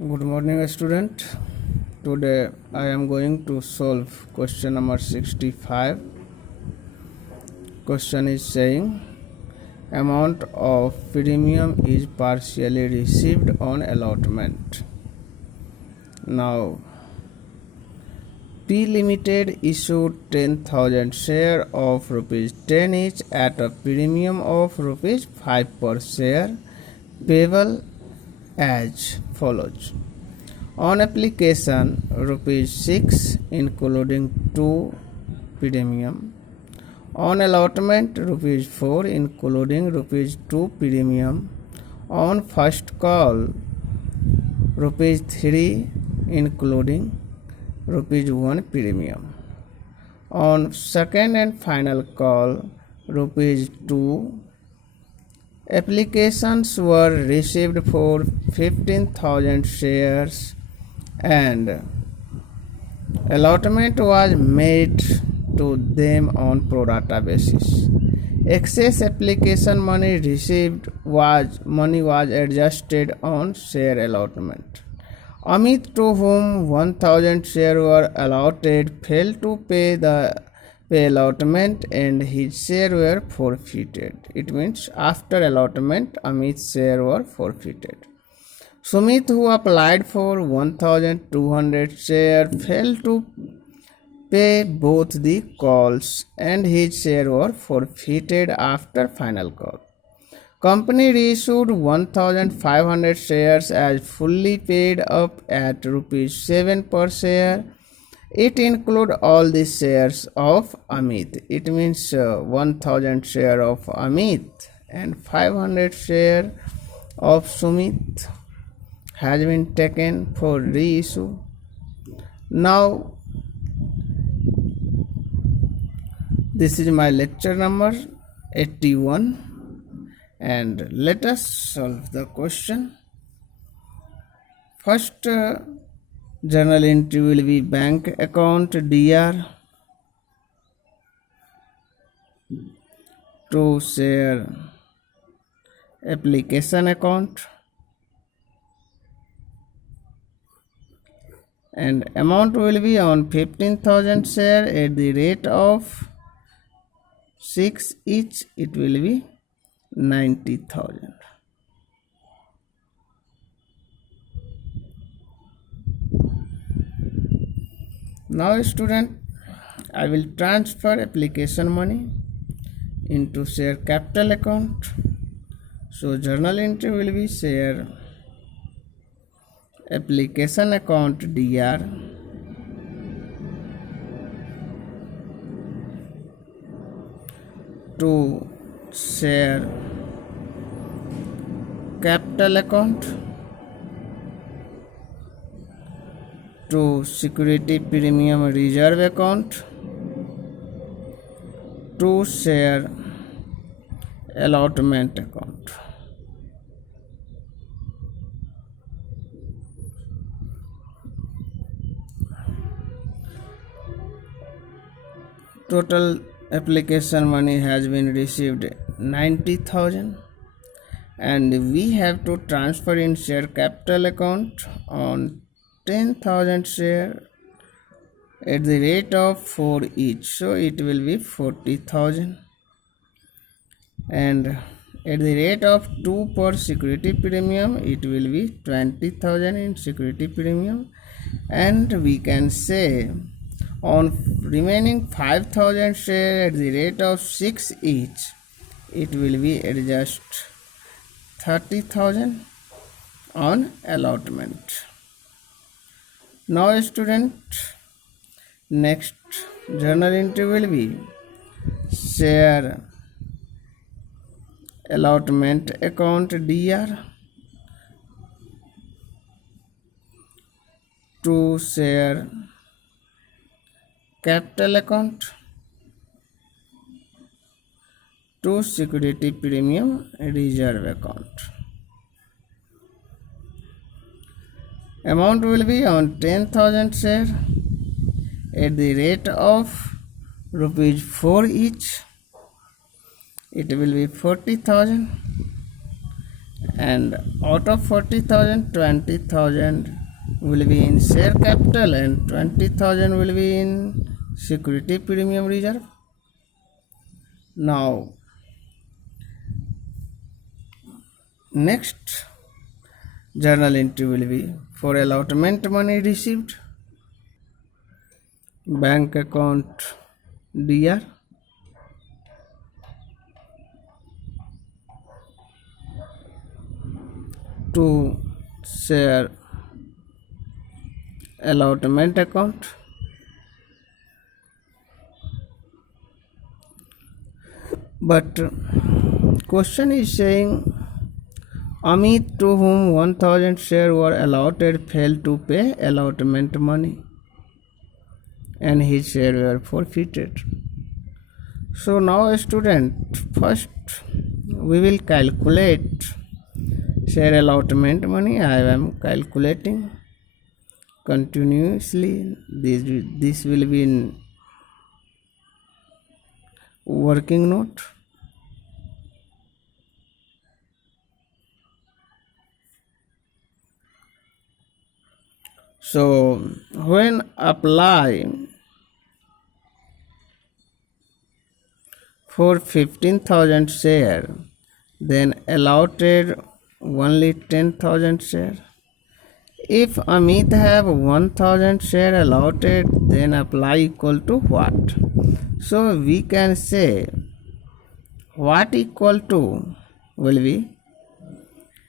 Good morning, student. Today I am going to solve question number 65. Question is saying amount of premium is partially received on allotment. Now P Limited issued 10,000 share of rupees 10 each at a premium of rupees 5 per share, payable as follows. On application, rupees 6 including 2 premium. On allotment, rupees 4 including rupees 2 premium. On first call, rupees 3 including rupees 1 premium. On second and final call, rupees 2. Applications were received for 15,000 shares and allotment was made to them on pro rata basis. Excess application money received was adjusted on share allotment. Amit, to whom 1,000 shares were allotted, failed to pay allotment and his share were forfeited. It means after allotment, Amit's share were forfeited. Sumit, who applied for 1,200 share, failed to pay both the calls and his share were forfeited after final call. Company reissued 1,500 shares as fully paid up at rupees 7 per share. It includes all the shares of Amit. It means 1,000 share of Amit and 500 share of Sumit has been taken for reissue. Now, this is my lecture number 81 and let us solve the question. First journal entry will be bank account DR to share application account and amount will be on 15,000 share at the rate of 6 each. It will be 90,000. Now student, I will transfer application money into share capital account. So journal entry will be share application account DR to share capital account to security premium reserve account to share allotment account. Total application money has been received 90,000 and we have to transfer in share capital account on 10,000 share at the rate of 4 each. So it will be 40,000 and at the rate of 2 per security premium it will be 20,000 in security premium, and we can say on remaining 5,000 share at the rate of 6 each it will be adjust 30,000 on allotment. Now student, next journal entry will be share allotment account DR to share capital account to security premium reserve account. Amount will be on 10,000 share at the rate of rupees 4 each. It will be 40,000 and out of 40,000, 20,000 will be in share capital and 20,000 will be in security premium reserve. Now next journal entry will be for allotment money received, bank account DR, to share allotment account, but question is saying Amit, to whom 1000 shares were allotted, failed to pay allotment money and his shares were forfeited. So now student, first we will calculate share allotment money. I am calculating continuously. This will be in working note. So when apply for 15,000 share, then allotted only 10,000 share. If Amit have 1,000 share allotted, then apply equal to what? So we can say what equal to will be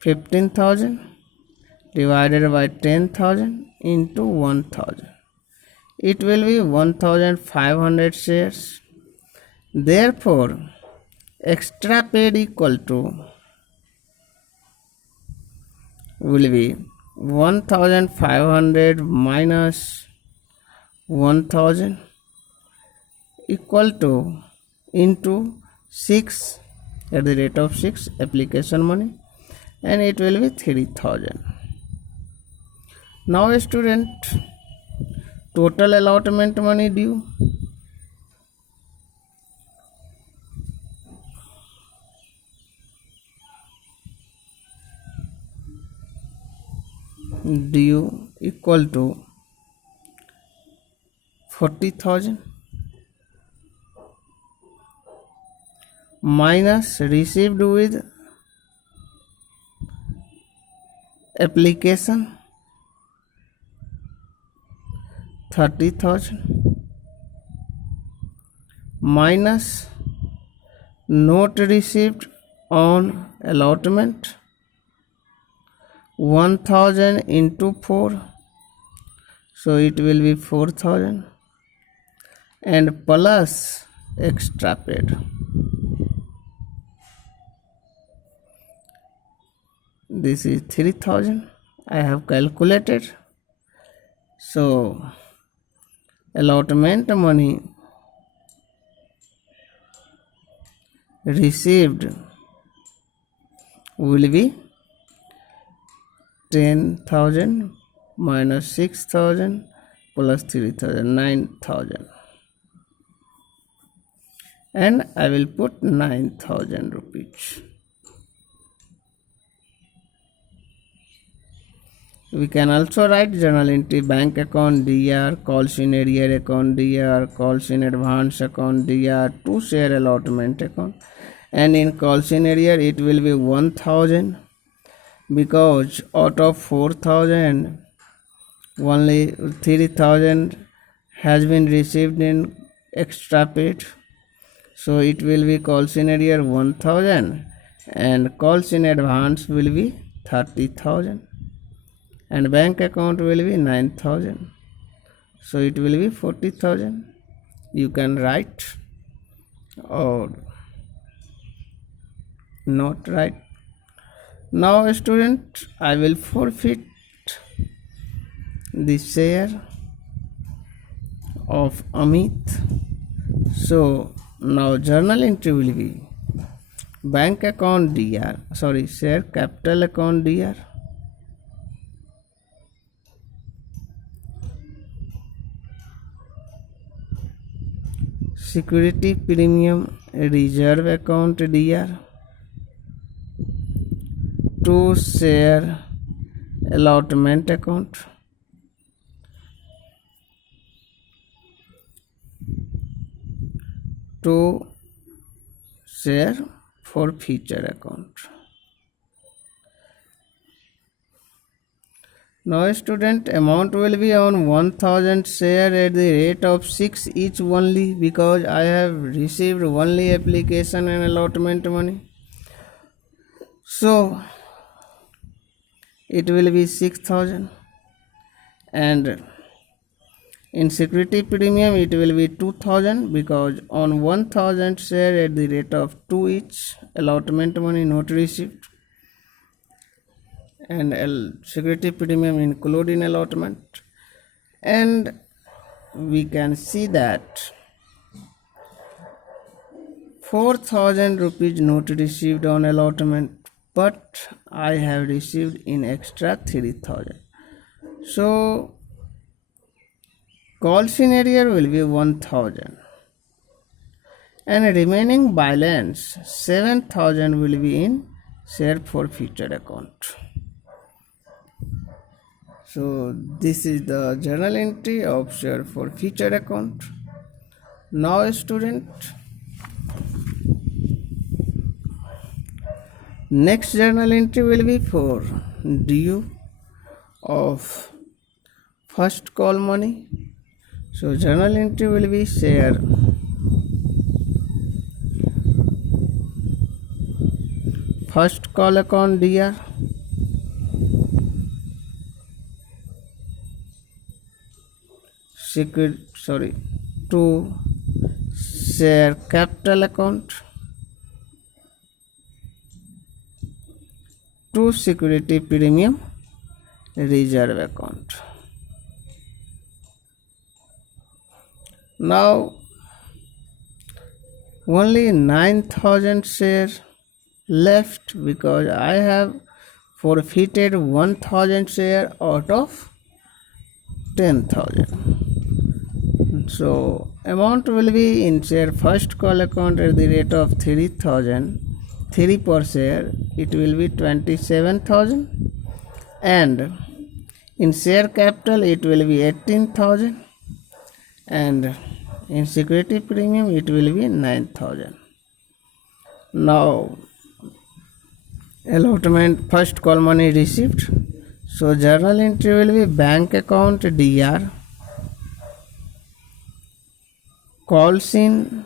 15,000 divided by 10,000 into 1,000. It will be 1,500 shares. Therefore, extra paid equal to will be 1,500 minus 1,000 equal to into 6 at the rate of 6 application money, and it will be 3,000. Now student, total allotment money due equal to 40,000 minus received with application 30,000 minus note received on allotment 1,000 into 4, so it will be 4,000, and plus extra paid. This is 3,000 I have calculated. So allotment money received will be 10,000 minus 6,000 plus 3,000, 9,000, and I will put 9,000 rupees. We can also write journal entry bank account DR, calls in arrear account DR, calls in advance account DR, to share allotment account, and in calls in arrear it will be 1,000, because out of 4,000 only 3,000 has been received in extra paid, so it will be calls in arrear 1,000 and calls in advance will be 30,000, and bank account will be 9,000, so it will be 40,000. You can write or not write. Now student, I will forfeit the share of Amit. So now journal entry will be bank account DR, share capital account DR, security premium reserve account DR, to to share allotment account, to share for future account. Now student, amount will be on 1000 share at the rate of 6 each only, because I have received only application and allotment money. So it will be 6000, and in security premium it will be 2000, because on 1000 share at the rate of 2 each, allotment money not received, and security premium included in allotment. And we can see that 4000 rupees not received on allotment, but I have received in extra 3000. So call scenario will be 1000, and remaining balance 7000 will be in share for future account. So this is the journal entry of share for future account. Now student, next journal entry will be for due of first call money. So journal entry will be share first call account DR, to share capital account, to security premium reserve account. Now only 9000 shares left, because I have forfeited 1000 share out of 10,000. So amount will be in share first call account at the rate of 3000, 3 per share, it will be 27,000, and in share capital it will be 18,000, and in security premium it will be 9,000. Now allotment first call money received. So journal entry will be bank account DR, calls in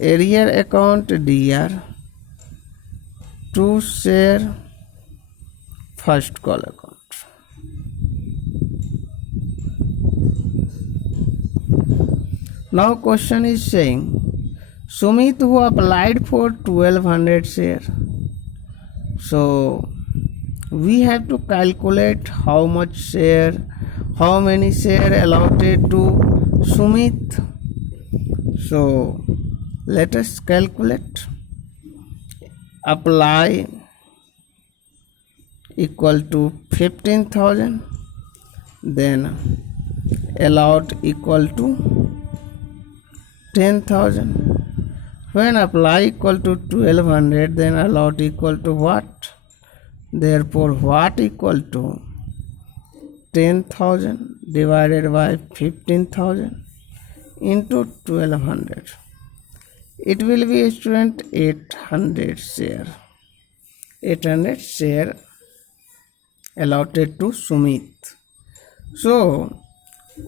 arrear account DR, to share first call account. Now question is saying Sumit who applied for 1200 share. So we have to calculate how much share, how many share allotted to Sumit. So let us calculate. Apply equal to 15,000, then allot equal to 10,000. When apply equal to 1200, then allot equal to what? Therefore what equal to 10,000 divided by 15,000 into 1200. It will be student 800 share. 800 share allotted to Sumit. So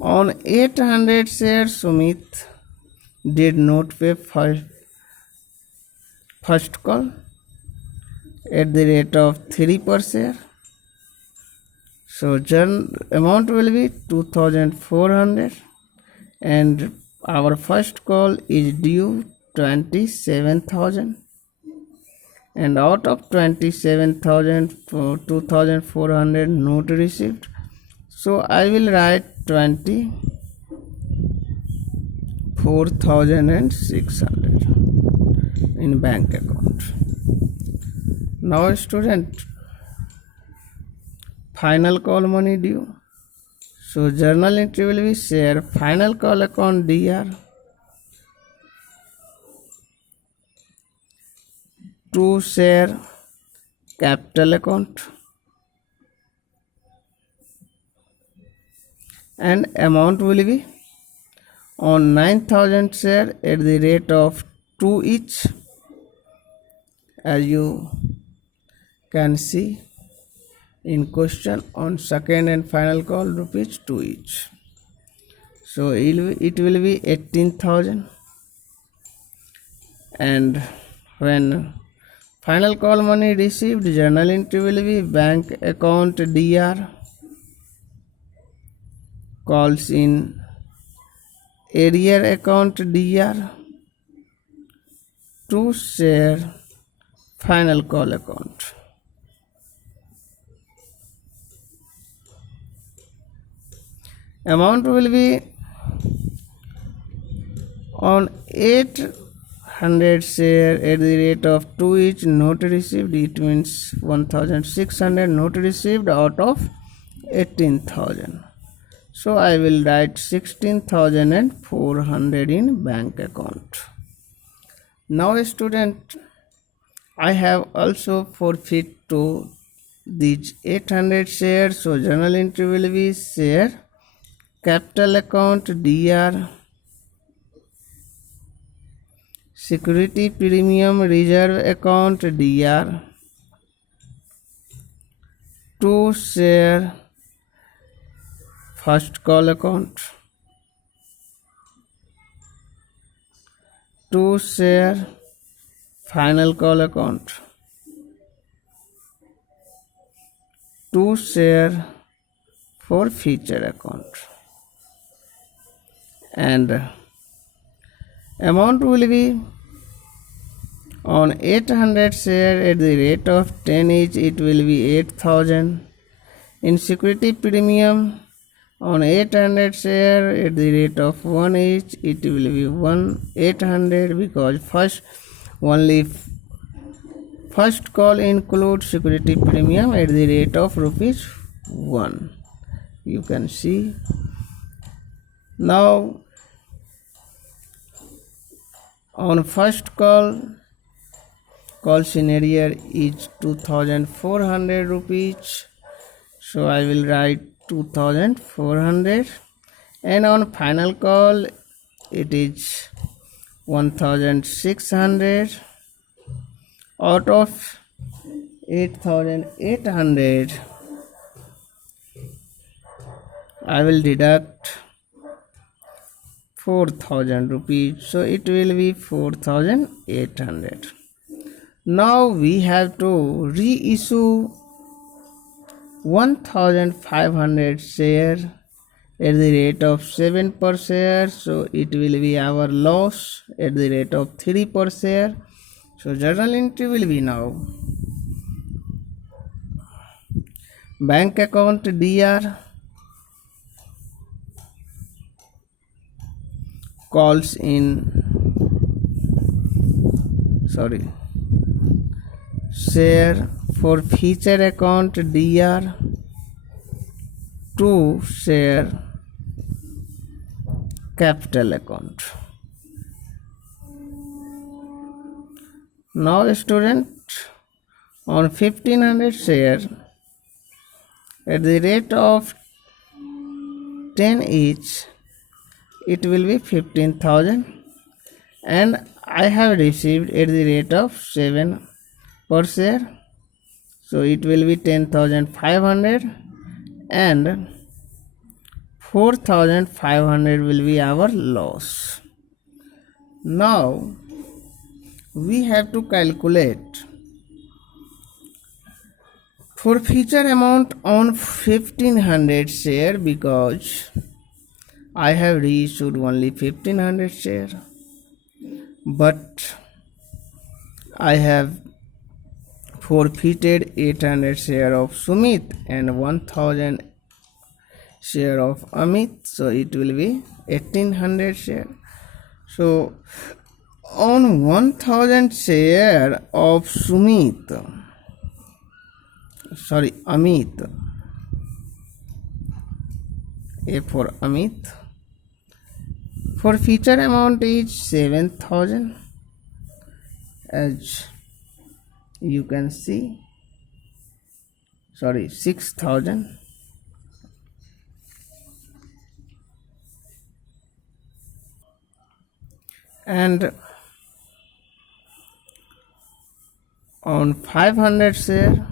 on 800 shares Sumit did not pay first call at the rate of 3 per share. So amount will be 2400, and our first call is due 27,000, and out of 27,000 2400 not received. So I will write 24,600 in bank account. Now student, final call money due. So journal entry will be share final call account DR, to share capital account, and amount will be on 9,000 share at the rate of 2 each, as you can see in question. On second and final call, rupees 2 each. So it will be 18,000, and when final call money received, journal entry will be bank account DR, calls in arrear account DR to share final call account. Amount will be on 800 share at the rate of 2 each, not received. It means 1,600 not received out of 18,000. So I will write 16,400 in bank account. Now student, I have also forfeit to these 800 shares. So journal entry will be share capital account DR, security premium reserve account DR, to share first call account, to share final call account, to share for future account, and amount will be on 800 share at the rate of 10 each, it will be 8,000. In security premium, on 800 share at the rate of 1 each, it will be 800, because first call includes security premium at the rate of rupees 1. You can see. Now on first call scenario is 2,400 rupees. So I will write 2,400, and on final call it is 1,600. Out of 8,800, I will deduct 4,000 rupees. So it will be 4,800. Now we have to reissue 1,500 share at the rate of 7 per share. So it will be our loss at the rate of 3 per share. So journal entry will be now bank account DR, calls in share for future account DR, to share capital account. Now student, on 1,500 share at the rate of 10 each, it will be 15,000, and I have received at the rate of 7 per share. So it will be 10,500, and 4,500 will be our loss. Now we have to calculate for future amount on 1,500 share, because I have reissued only 1,500 share, but I have forfeited 800 share of Sumit and 1,000 share of Amit. So it will be 1,800 share. So on 1,000 share of Amit, A for Amit, for future amount is 7,000, as you can see. sorry 6,000. And on 500 share,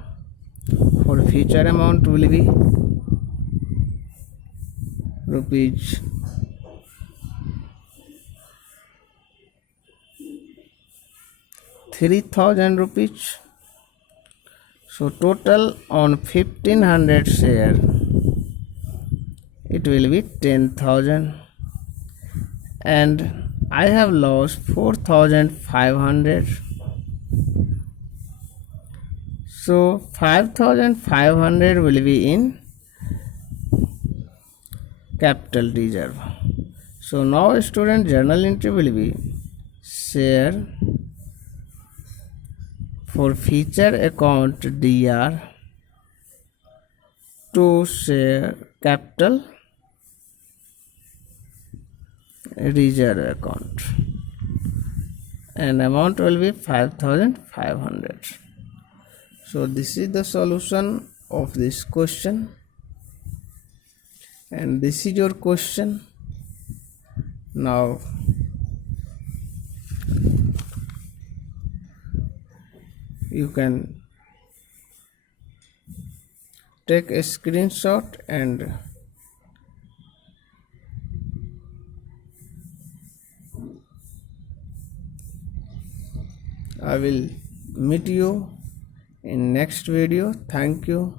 for future amount will be rupees 3,000 rupees. So total on 1500 share it will be 10,000, and I have lost 4,500. So 5,500 will be in capital reserve. So now student, journal entry will be share for future account DR to share capital reserve account, and amount will be 5,500. So this is the solution of this question, and this is your question. Now you can take a screenshot, and I will meet you in next video. Thank you.